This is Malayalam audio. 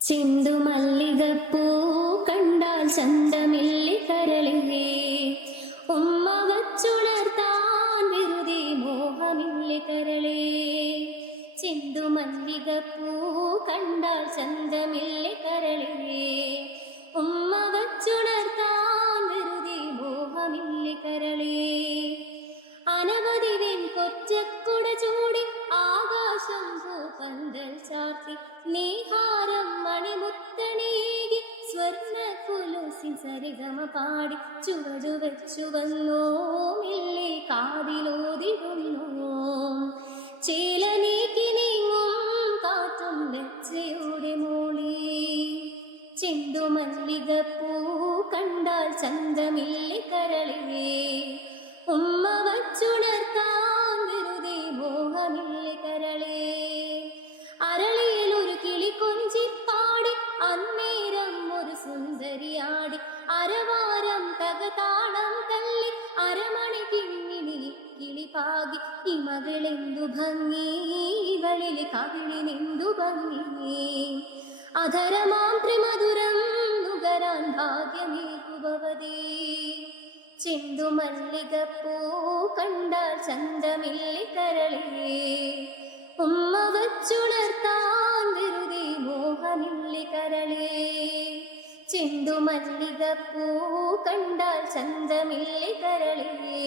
ചെന്തുമല്ലികപ്പൂ കണ്ടാൽ ചന്തമില്ലി കരളിലേ ഉമ്മ വച്ചുണർത്താൻ വെറുതെ മോഹമില്ലി കരളേ. ചെന്തുമല്ലികപ്പൂ കണ്ടാൽ ചന്തമില്ലി കരളിലേ ഉമ്മ വച്ചുണർത്താൻ വെറുതെ മോഹമില്ലി കരളേ. അനവധി വെൺകൊറ്റക്കുട ചൂടി ആകാശം പൂപ്പന്തൽ ചാർത്തി നീഹാരം മണിമുത്തണേകി സ്വർണ്ണ കുലുസിൻ സരിഗമ പാടി ചുവടു വെച്ചു വന്നോ മില്ലേ കാതിലോതിടുന്നോ. ചേല നീക്കി നീങ്ങും കാറ്റും ലജ്ജയുടെ മോളി. ചെന്തുമല്ലികപ്പൂ കണ്ടാൽ ചന്തമില്ലി കരളിലേ ഉമ്മ വച്ചുണർത്താൻ വെറുതെ മോഹമില്ലി കരളേ. അരളിയിൽ ഒരു കിളി കൊഞ്ചിപ്പാടി അന്നേരം ഒരു സുന്ദരിയാടി അരവാരം തകതാളം തല്ലി അരമണി കിങ്ങിണി കിളി പാകി. ഈ മകളെന്തു ഭംഗി ഇവളിലെ കവിളിനെന്തു ഭംഗി. അധരമാം ത്രിമധുരം നുകരാൻ ഭാഗ്യമേകുഭവതേ. ചെന്തുമല്ലികപ്പൂ കണ്ടാൽ ചന്തമില്ലി കരളേ ഉമ്മ വച്ചുണർത്താൻ വെറുതെ മോഹമില്ലി കരളേ. ചെന്തുമല്ലികപ്പൂ കണ്ടാൽ ചന്തമില്ലി കരളേ